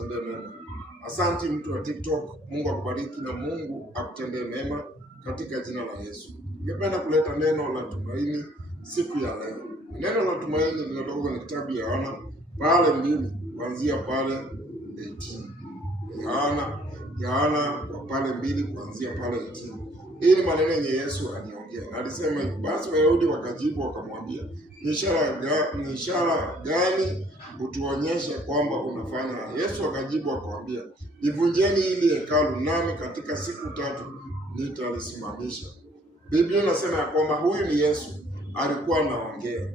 awatendee mema. Asante mtu wa TikTok, Mungu akubariki na Mungu akutendee mema katika jina la Yesu. Ningependa kuleta neno la tumaini siku ya leo. Neno la tumaini linatoka kwenye kitabu ya Yohana pale 2 kuanzia pale 18. Yohana kwa pale 2 kuanzia pale 18. Hii ni maneno yenye Yesu aliongea. Na alisema, basi Wayahudi wakajibu wakamwambia, ni ishara gani utuonyeshe kwamba unafanya? Yesu akajibu akamwambia, livunjeni hili hekalu, nami katika siku 3 nitalisimamisha. Biblia inasema ya kwamba huyu ni Yesu alikuwa anaongea.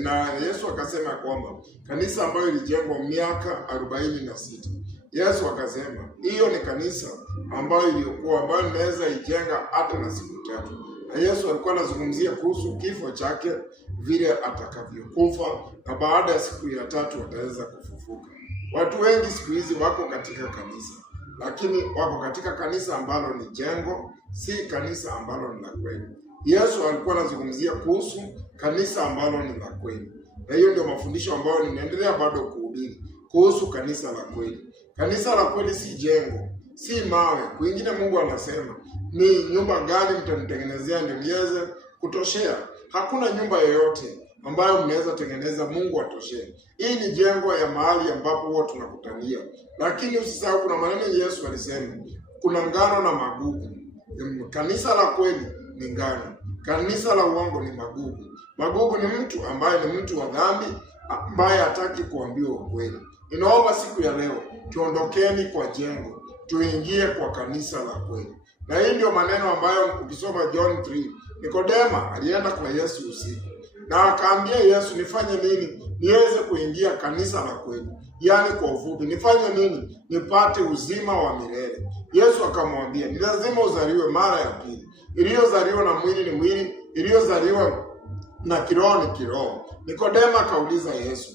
Na Yesu akasema ya kwamba kanisa ambayo ilijengwa miaka 46. Yesu akasema hiyo ni kanisa ambayo inaweza ijenga hata na siku 3. Na Yesu alikuwa anazungumzia kuhusu kifo chake, vile atakavyokufa na baada ya siku ya 3 ataweza kufufuka. Watu wengi siku hizi wako katika kanisa, lakini wako katika kanisa ambalo ni jengo, si kanisa ambalo ni la kweli. Yesu alikuwa anazungumzia kuhusu kanisa ambalo ni la kweli. Na hiyo ndio mafundisho ambayo ninaendelea bado kuhubiri kuhusu kanisa la kweli. Kanisa la kweli si jengo, si mawe. Kwingine Mungu anasema, ni nyumba gani mtanitengenezea ndio niweze kutoshea? Hakuna nyumba yoyote ambayo mnaweza tengeneza Mungu atoshee. Hii ni jengo ya mahali ambapo huwa tunakutania. Lakini usisahau kuna maneno Yesu alisema, kuna ngano na magugu. Kanisa la kweli ni ngano. Kanisa la uongo ni magugu. Magugu ni mtu ambaye ni mtu wa dhambi, ambaye hataki kuambiwa ukweli. Ninaomba siku ya leo tuondokeni kwa jengo, tuingie kwa kanisa la kweli. Na hii ndio maneno ambayo ukisoma John 3, Nikodema alienda kwa Yesu usiku na akaambia Yesu, nifanye nini niweze kuingia kanisa la kweli? Yaani kwa ufupi, nifanye nini nipate uzima wa milele? Yesu akamwambia, ni lazima uzaliwe mara ya pili. Iliyozaliwa na mwili ni mwili, iliyozaliwa na kiroho ni kiroho. Nikodema akauliza Yesu,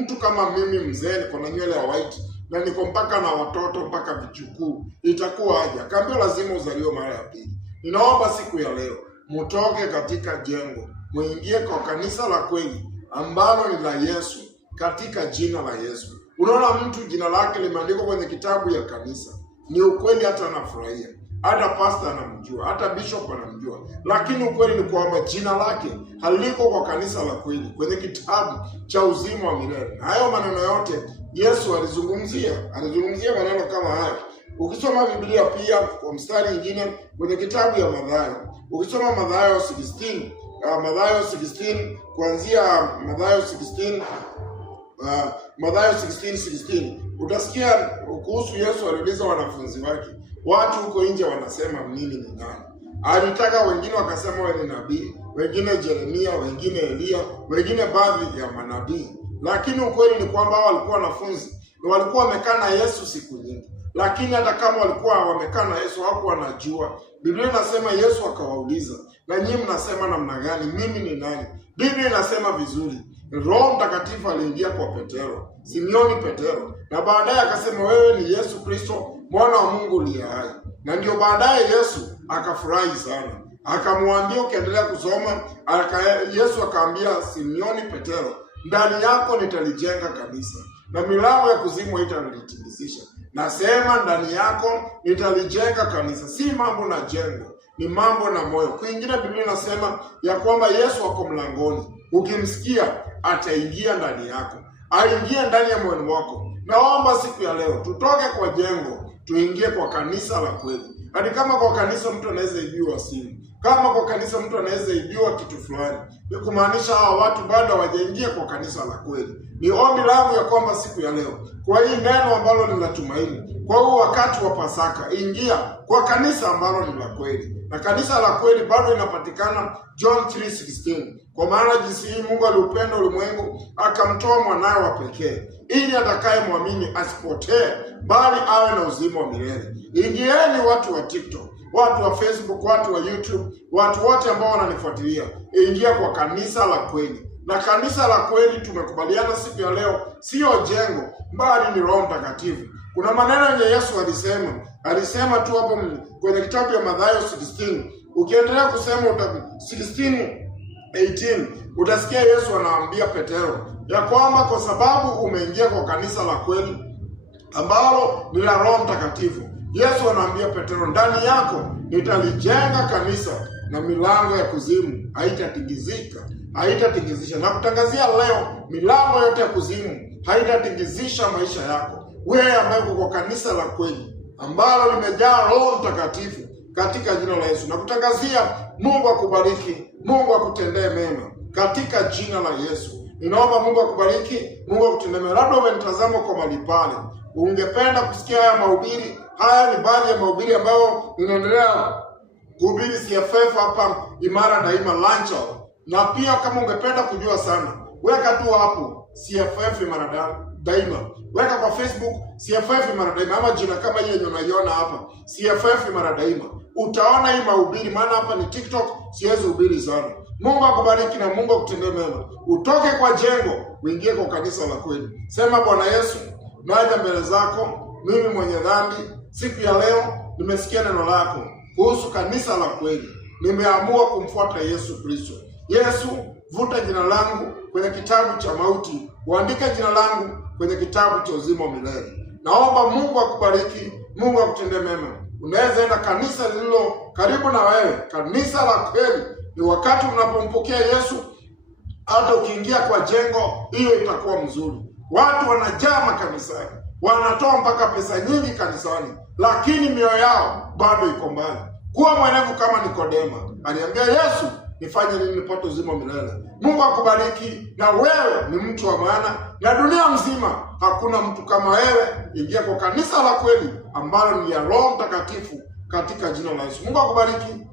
mtu kama mimi mzee, niko na nywele ya white na niko mpaka na watoto mpaka vichukuu, itakuwa aje? Akaambia lazima uzaliwe mara ya pili. Ninaomba siku ya leo mutoke katika jengo, muingie kwa kanisa la kweli ambalo ni la Yesu, katika jina la Yesu. Unaona, mtu jina lake limeandikwa kwenye kitabu ya kanisa, ni ukweli, hata anafurahia, hata pastor anamjua, hata bishop anamjua, lakini ukweli ni kwamba jina lake haliko kwa kanisa la kweli kwenye kitabu cha uzima wa milele. Na hayo maneno yote Yesu alizungumzia maneno kama hayo. Ukisoma Biblia pia kwa mstari mwingine kwenye kitabu ya Mathayo, ukisoma Mathayo 16 kuanzia Mathayo 16 utasikia kuhusu Yesu aliuliza wanafunzi wake, watu huko nje wanasema mimi ni nani? Alitaka wengine wakasema wewe ni nabii, wengine Yeremia, wengine Elia, wengine baadhi ya manabii. Lakini ukweli ni kwamba walikuwa wanafunzi na walikuwa wamekaa na Yesu siku nyingi. Lakini hata kama walikuwa wamekaa na Yesu hawakuwa wanajua. Biblia inasema Yesu akawauliza, na nyinyi mnasema namna gani mimi ni nani? Biblia inasema vizuri, Roho Mtakatifu aliingia kwa Simioni Petero, na baadaye akasema wewe ni Yesu Kristo, mwana wa Mungu aliye hai. Na ndio baadaye Yesu akafurahi sana. Akamwambia, ukiendelea kusoma, Yesu akaambia Simioni Petero, ndani yako nitalijenga kanisa na milango ya kuzimu haitalitikisha. Nasema ndani yako nitalijenga kanisa. Si mambo na jengo, ni mambo na moyo. Kwingine Biblia inasema ya kwamba Yesu ako mlangoni. Ukimsikia ataingia ndani yako, aingie ndani ya moyo wako. Naomba siku ya leo tutoke kwa jengo, tuingie kwa kanisa la kweli. Hadi kama kwa kanisa mtu anaweza ibiwa simu, kama kwa kanisa mtu anaweza ibiwa kitu fulani, ni kumaanisha hawa watu bado hawajaingia kwa kanisa la kweli. Ni ombi langu ya kwamba siku ya leo, kwa hii neno ambalo ni la tumaini, kwa huu wakati wa Pasaka, ingia kwa kanisa ambalo ni la kweli. Na kanisa la kweli bado inapatikana John 3:16. Kwa maana jinsi hii Mungu aliupenda ulimwengu akamtoa mwanawe wa pekee, ili atakaye muamini asipotee bali awe na uzima wa milele. Ingieni watu wa TikTok, watu wa Facebook, watu wa YouTube, watu wote ambao wananifuatilia, ingia kwa kanisa la kweli. Na kanisa la kweli tumekubaliana siku ya leo sio jengo, bali ni Roho Mtakatifu. Kuna maneno yenye Yesu alisema tu hapo kwenye kitabu ya Mathayo 16. Ukiendelea kusema 16:18 utasikia Yesu anaambia Petero ya kwamba kwa sababu umeingia kwa kanisa la kweli, ambalo ni la Roho Mtakatifu. Yesu anaambia Petro, ndani yako nitalijenga kanisa na milango ya kuzimu haitatingizisha. Na kutangazia leo, milango yote ya kuzimu haitatingizisha maisha yako. Wewe ambaye uko kwa kanisa la kweli ambalo limejaa Roho Mtakatifu, katika jina la Yesu. Na kutangazia, Mungu akubariki, Mungu akutendee mema katika jina la Yesu. Ninaomba Mungu akubariki, Mungu akutendee mema. Labda umenitazama kwa mahali pale, ungependa kusikia haya mahubiri. Haya ni baadhi ya mahubiri ambayo ninaendelea kuhubiri CFF hapa Imara Daima Lunch Hour. Na pia kama ungependa kujua sana, weka tu hapo CFF Imara Daima. Weka kwa Facebook CFF Imara Daima, ama jina kama hiyo yenye unaiona hapa, CFF Imara Daima. Utaona hii mahubiri, maana hapa ni TikTok, siwezi hubiri sana. Mungu akubariki na Mungu akutendee mema. Utoke kwa jengo, uingie kwa kanisa la kweli. Sema, Bwana Yesu, naja mbele zako, mimi mwenye dhambi. Siku ya leo nimesikia neno lako kuhusu kanisa la kweli. Nimeamua kumfuata Yesu Kristo. Yesu, vuta jina langu kwenye kitabu cha mauti, uandike jina langu kwenye kitabu cha uzima wa milele. Naomba Mungu akubariki, Mungu akutendee mema. Unaweza enda kanisa lililo karibu na wewe, kanisa la kweli. Ni wakati unapompokea Yesu, hata ukiingia kwa jengo, hiyo itakuwa mzuri. Watu wanajaa makanisani, wanatoa mpaka pesa nyingi kanisani, lakini mioyo yao bado iko mbali. Kuwa mwerevu kama Nikodema. Aliambia Yesu, nifanye nini nipate uzima wa milele? Mungu akubariki, na wewe ni mtu wa maana, na dunia mzima hakuna mtu kama wewe. Ingia kwa kanisa la kweli ambalo ni ya Roho Mtakatifu katika jina la Yesu. Mungu akubariki.